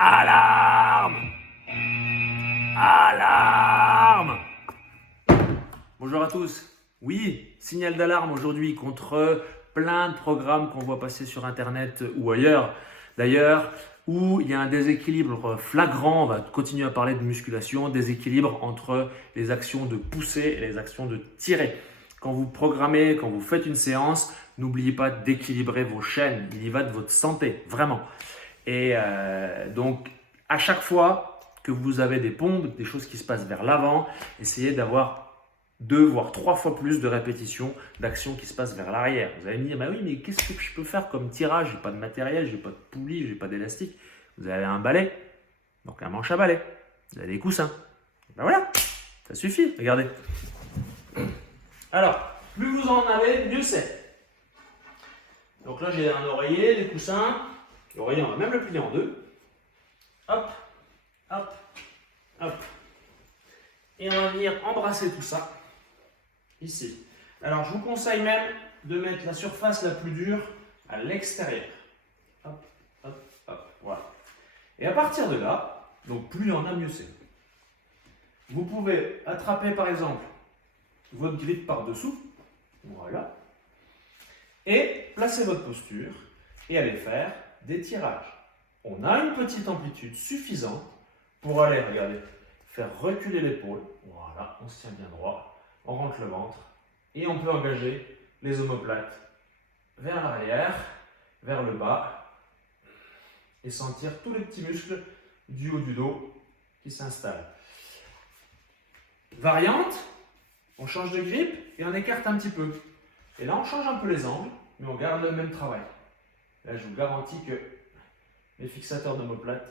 Alarme! Alarme! Bonjour à tous. Oui, signal d'alarme aujourd'hui contre plein de programmes qu'on voit passer sur Internet ou ailleurs. D'ailleurs, où il y a un déséquilibre flagrant, on va continuer à parler de musculation, déséquilibre entre les actions de pousser et les actions de tirer. Quand vous programmez, quand vous faites une séance, n'oubliez pas d'équilibrer vos chaînes. Il y va de votre santé, vraiment. Et donc, à chaque fois que vous avez des pompes, des choses qui se passent vers l'avant, essayez d'avoir 2 voire 3 fois plus de répétitions d'actions qui se passent vers l'arrière. Vous allez me dire, bah oui, mais qu'est-ce que je peux faire comme tirage? J'ai pas de matériel, j'ai pas de poulie, j'ai pas d'élastique. Vous avez un balai, donc un manche à balai. Vous avez des coussins. Ben voilà, ça suffit, regardez. Alors, plus vous en avez, mieux c'est. Donc là, j'ai un oreiller, des coussins. L'oreiller, on va même le plier en 2. Hop, hop, hop. Et on va venir embrasser tout ça, ici. Alors, je vous conseille même de mettre la surface la plus dure à l'extérieur. Hop, hop, hop, voilà. Et à partir de là, donc plus il y en a, mieux c'est. Vous pouvez attraper par exemple votre grip par-dessous, voilà, et placer votre posture et aller faire des tirages. On a une petite amplitude suffisante pour aller, regardez, faire reculer l'épaule, voilà, on se tient bien droit, on rentre le ventre et on peut engager les omoplates vers l'arrière, vers le bas et sentir tous les petits muscles du haut du dos qui s'installent. Variante, on change de grip et on écarte un petit peu. Et là, on change un peu les angles, mais on garde le même travail. Là, je vous garantis que mes fixateurs d'omoplate,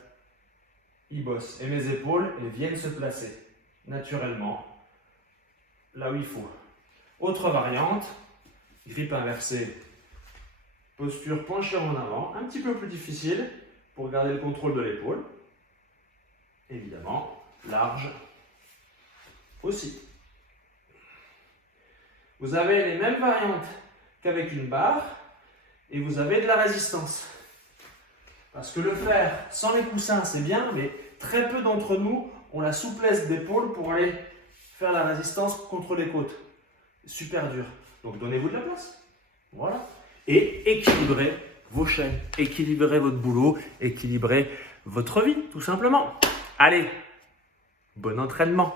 ils bossent. Et mes épaules, elles viennent se placer naturellement là où il faut. Autre variante, grip inversé, posture penchée en avant, un petit peu plus difficile pour garder le contrôle de l'épaule. Évidemment, large aussi. Vous avez les mêmes variantes qu'avec une barre et vous avez de la résistance. Parce que le faire sans les coussins, c'est bien, mais très peu d'entre nous ont la souplesse d'épaule pour aller faire la résistance contre les côtes. Super dur. Donc donnez-vous de la place. Voilà. Et équilibrez vos chaînes, équilibrez votre boulot, équilibrez votre vie, tout simplement. Allez, bon entraînement.